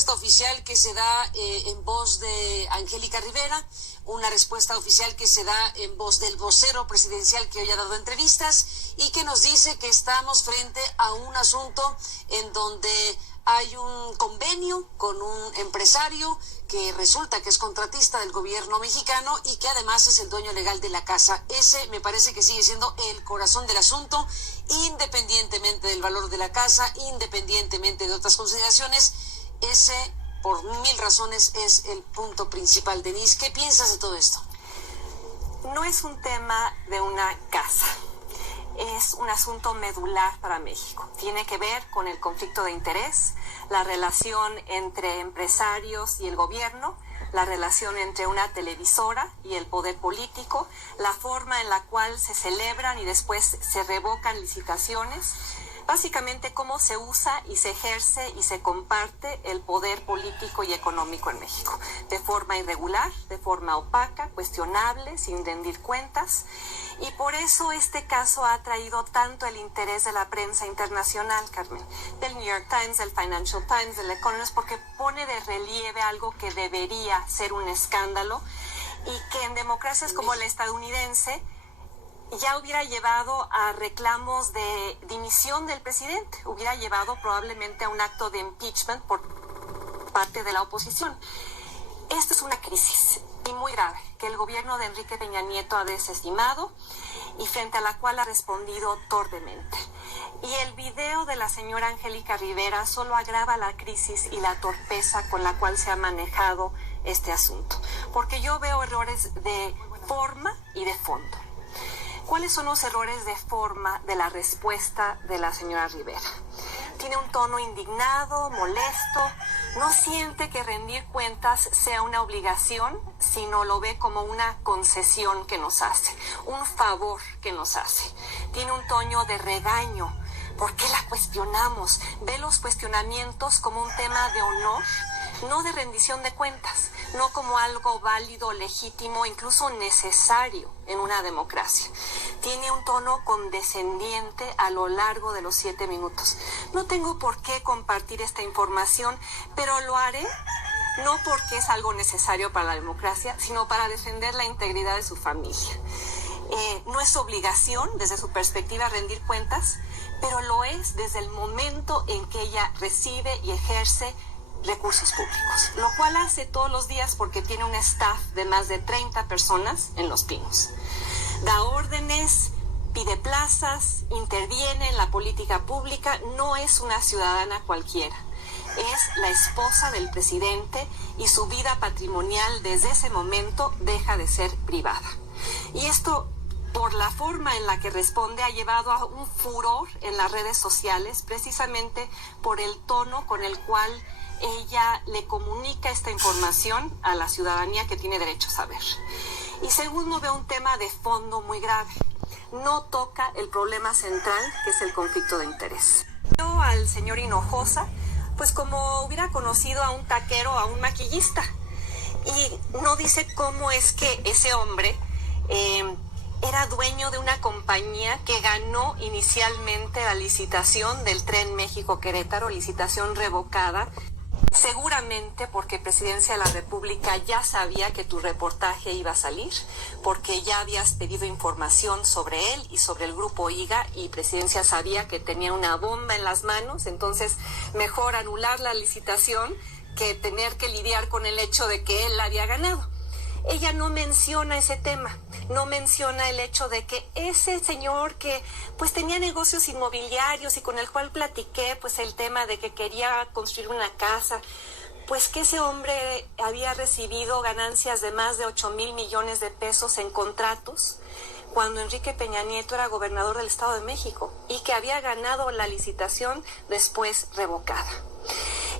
respuesta oficial que se da en voz de Angélica Rivera, una respuesta oficial que se da en voz del vocero presidencial que hoy ha dado entrevistas y que nos dice que estamos frente a un asunto en donde hay un convenio con un empresario que resulta que es contratista del gobierno mexicano y que además es el dueño legal de la casa. Ese me parece que sigue siendo el corazón del asunto, independientemente del valor de la casa, independientemente de otras consideraciones. Ese, por mil razones, es el punto principal. Denise, ¿qué piensas de todo esto? No es un tema de una casa. Es un asunto medular para México. Tiene que ver con el conflicto de interés, la relación entre empresarios y el gobierno, la relación entre una televisora y el poder político, la forma en la cual se celebran y después se revocan licitaciones, básicamente cómo se usa y se ejerce y se comparte el poder político y económico en México, de forma irregular, de forma opaca, cuestionable, sin rendir cuentas. Y por eso este caso ha atraído tanto el interés de la prensa internacional, Carmen, del New York Times, del Financial Times, del Economist, porque pone de relieve algo que debería ser un escándalo y que en democracias como la estadounidense ya hubiera llevado a reclamos de dimisión del presidente, hubiera llevado probablemente a un acto de impeachment por parte de la oposición. Esta es una crisis y muy grave que el gobierno de Enrique Peña Nieto ha desestimado y frente a la cual ha respondido torpemente. Y el video de la señora Angélica Rivera solo agrava la crisis y la torpeza con la cual se ha manejado este asunto, porque yo veo errores de forma y de fondo. ¿Cuáles son los errores de forma de la respuesta de la señora Rivera? Tiene un tono indignado, molesto, no siente que rendir cuentas sea una obligación, sino lo ve como una concesión que nos hace, un favor que nos hace. Tiene un tono de regaño. ¿Por qué la cuestionamos? Ve los cuestionamientos como un tema de honor, no de rendición de cuentas, no como algo válido, legítimo, incluso necesario en una democracia. Tiene un tono condescendiente a lo largo de los 7 minutos. No tengo por qué compartir esta información, pero lo haré no porque es algo necesario para la democracia, sino para defender la integridad de su familia. No es obligación, desde su perspectiva, rendir cuentas, pero lo es desde el momento en que ella recibe y ejerce recursos públicos, lo cual hace todos los días porque tiene un staff de más de 30 personas en Los Pinos. Da órdenes, pide plazas, interviene en la política pública, no es una ciudadana cualquiera. Es la esposa del presidente y su vida patrimonial desde ese momento deja de ser privada. Y esto, por la forma en la que responde, ha llevado a un furor en las redes sociales, precisamente por el tono con el cual ella le comunica esta información a la ciudadanía que tiene derecho a saber. Y segundo, veo un tema de fondo muy grave. No toca el problema central, que es el conflicto de interés. Veo al señor Hinojosa, pues como hubiera conocido a un taquero, a un maquillista. Y no dice cómo es que ese hombre era dueño de una compañía que ganó inicialmente la licitación del Tren México-Querétaro, licitación revocada, seguramente porque Presidencia de la República ya sabía que tu reportaje iba a salir, porque ya habías pedido información sobre él y sobre el grupo IGA y Presidencia sabía que tenía una bomba en las manos, entonces mejor anular la licitación que tener que lidiar con el hecho de que él la había ganado. Ella no menciona ese tema, no menciona el hecho de que ese señor que pues tenía negocios inmobiliarios y con el cual platiqué pues el tema de que quería construir una casa, pues que ese hombre había recibido ganancias de más de 8,000 millones de pesos en contratos cuando Enrique Peña Nieto era gobernador del Estado de México y que había ganado la licitación después revocada.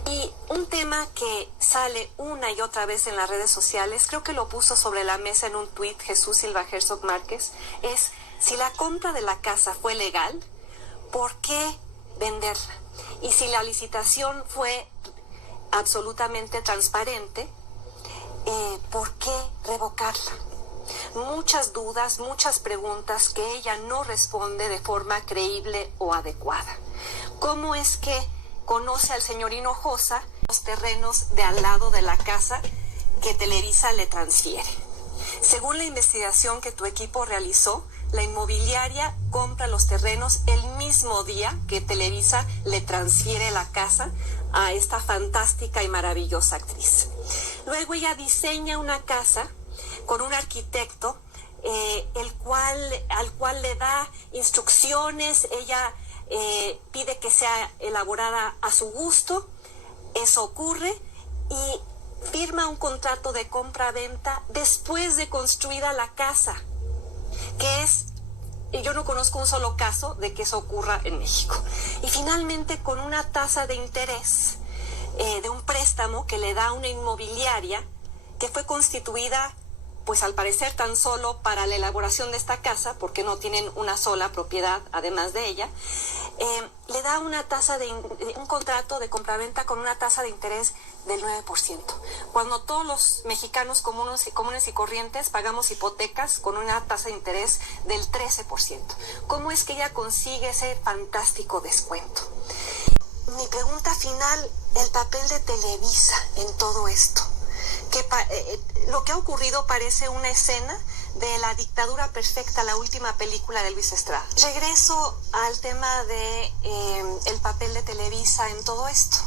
Y un tema que sale una y otra vez en las redes sociales, creo que lo puso sobre la mesa en un tuit Jesús Silva Herzog Márquez, es si la compra de la casa fue legal, ¿por qué venderla? Y si la licitación fue absolutamente transparente, ¿por qué revocarla? Muchas dudas, muchas preguntas que ella no responde de forma creíble o adecuada. ¿Cómo es que conoce al señor Hinojosa los terrenos de al lado de la casa que Televisa le transfiere. Según la investigación que tu equipo realizó, la inmobiliaria compra los terrenos el mismo día que Televisa le transfiere la casa a esta fantástica y maravillosa actriz. Luego ella diseña una casa con un arquitecto al cual le da instrucciones. Ella pide que sea elaborada a su gusto. Eso ocurre y firma un contrato de compra-venta después de construida la casa, yo no conozco un solo caso de que eso ocurra en México. Y finalmente, con una tasa de interés de un préstamo que le da una inmobiliaria que fue constituida, pues al parecer tan solo para la elaboración de esta casa, porque no tienen una sola propiedad además de ella, le da un contrato de compraventa con una tasa de interés del 9%, cuando todos los mexicanos comunes y corrientes pagamos hipotecas con una tasa de interés del 13%. ¿Cómo es que ella consigue ese fantástico descuento? Mi pregunta final, el papel de Televisa en todo esto. Lo que ha ocurrido parece una escena de La dictadura perfecta, la última película de Luis Estrada. Regreso al tema de el papel de Televisa en todo esto.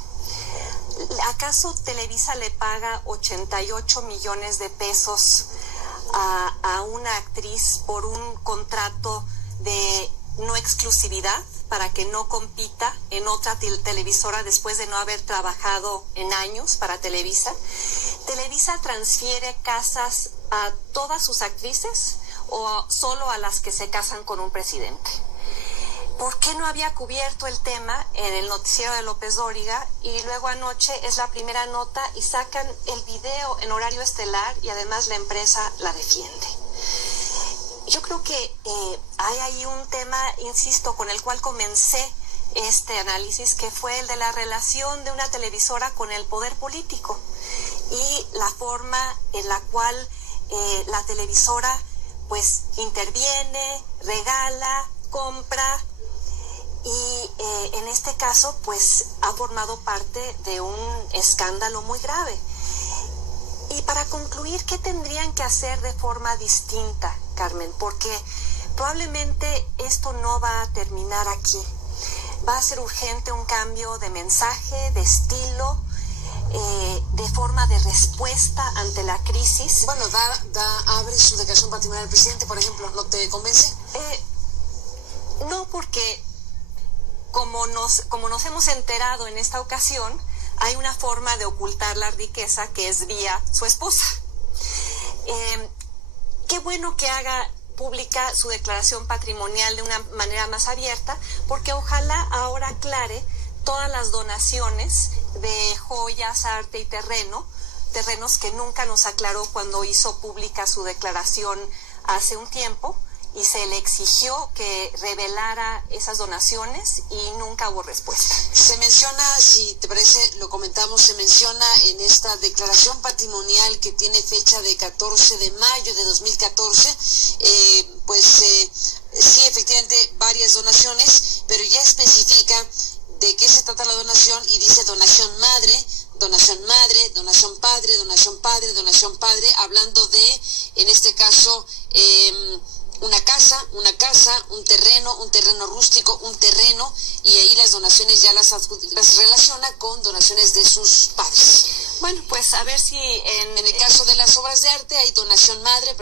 ¿Acaso Televisa le paga 88 millones de pesos a una actriz por un contrato de no exclusividad para que no compita en otra televisora después de no haber trabajado en años para Televisa? ¿Televisa transfiere casas a todas sus actrices o solo a las que se casan con un presidente? ¿Por qué no había cubierto el tema en el noticiero de López Dóriga y luego anoche es la primera nota y sacan el video en horario estelar y además la empresa la defiende? Yo creo que hay ahí un tema, insisto, con el cual comencé este análisis, que fue el de la relación de una televisora con el poder político y la forma en la cual la televisora pues interviene, regala, compra y en este caso pues ha formado parte de un escándalo muy grave. Y para concluir, ¿qué tendrían que hacer de forma distinta, Carmen? Porque probablemente esto no va a terminar aquí. Va a ser urgente un cambio de mensaje, de estilo, de forma de respuesta ante la crisis. Bueno, abre su declaración patrimonial al presidente, por ejemplo, ¿no te convence? No, porque como nos hemos enterado en esta ocasión, hay una forma de ocultar la riqueza que es vía su esposa. Qué bueno que haga pública su declaración patrimonial de una manera más abierta, porque ojalá ahora aclare todas las donaciones de joyas, arte y terrenos que nunca nos aclaró cuando hizo pública su declaración hace un tiempo, y se le exigió que revelara esas donaciones y nunca hubo respuesta. Se menciona, si te parece, lo comentamos, se menciona en esta declaración patrimonial que tiene fecha de 14 de mayo de 2014, sí, efectivamente, varias donaciones, pero ya especifica de qué se trata la donación y dice donación madre, donación padre, hablando de, en este caso, una casa, un terreno rústico, y ahí las donaciones ya las relaciona con donaciones de sus padres. Bueno, pues a ver si en el caso de las obras de arte hay donación madre,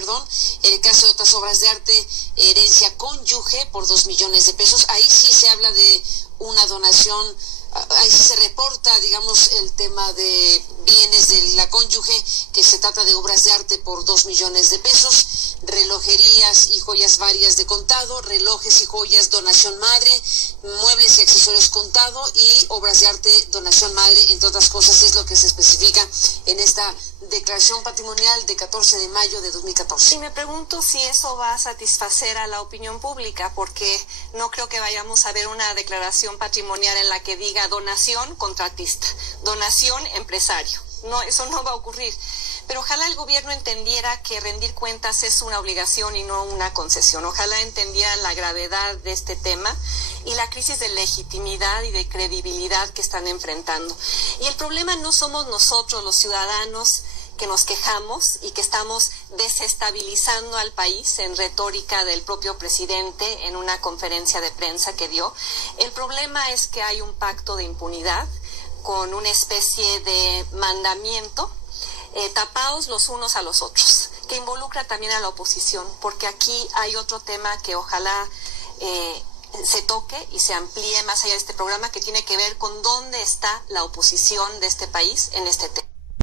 en el caso de otras obras de arte, herencia cónyuge por 2 millones de pesos, ahí sí se habla de una donación. Ahí sí se reporta, digamos, el tema de bienes de la cónyuge, que se trata de obras de arte por 2 millones de pesos, relojerías y joyas varias de contado, relojes y joyas donación madre, muebles y accesorios contado y obras de arte donación madre, entre otras cosas, es lo que se especifica en esta declaración patrimonial de 14 de mayo de 2014. Y me pregunto si eso va a satisfacer a la opinión pública, porque no creo que vayamos a ver una declaración patrimonial en la que diga donación contratista, donación empresario. No, eso no va a ocurrir. Pero ojalá el gobierno entendiera que rendir cuentas es una obligación y no una concesión. Ojalá entendiera la gravedad de este tema y la crisis de legitimidad y de credibilidad que están enfrentando. Y el problema no somos nosotros, los ciudadanos, que nos quejamos y que estamos desestabilizando al país en retórica del propio presidente en una conferencia de prensa que dio. El problema es que hay un pacto de impunidad con una especie de mandamiento tapados los unos a los otros, que involucra también a la oposición, porque aquí hay otro tema que ojalá se toque y se amplíe más allá de este programa, que tiene que ver con dónde está la oposición de este país en este tema.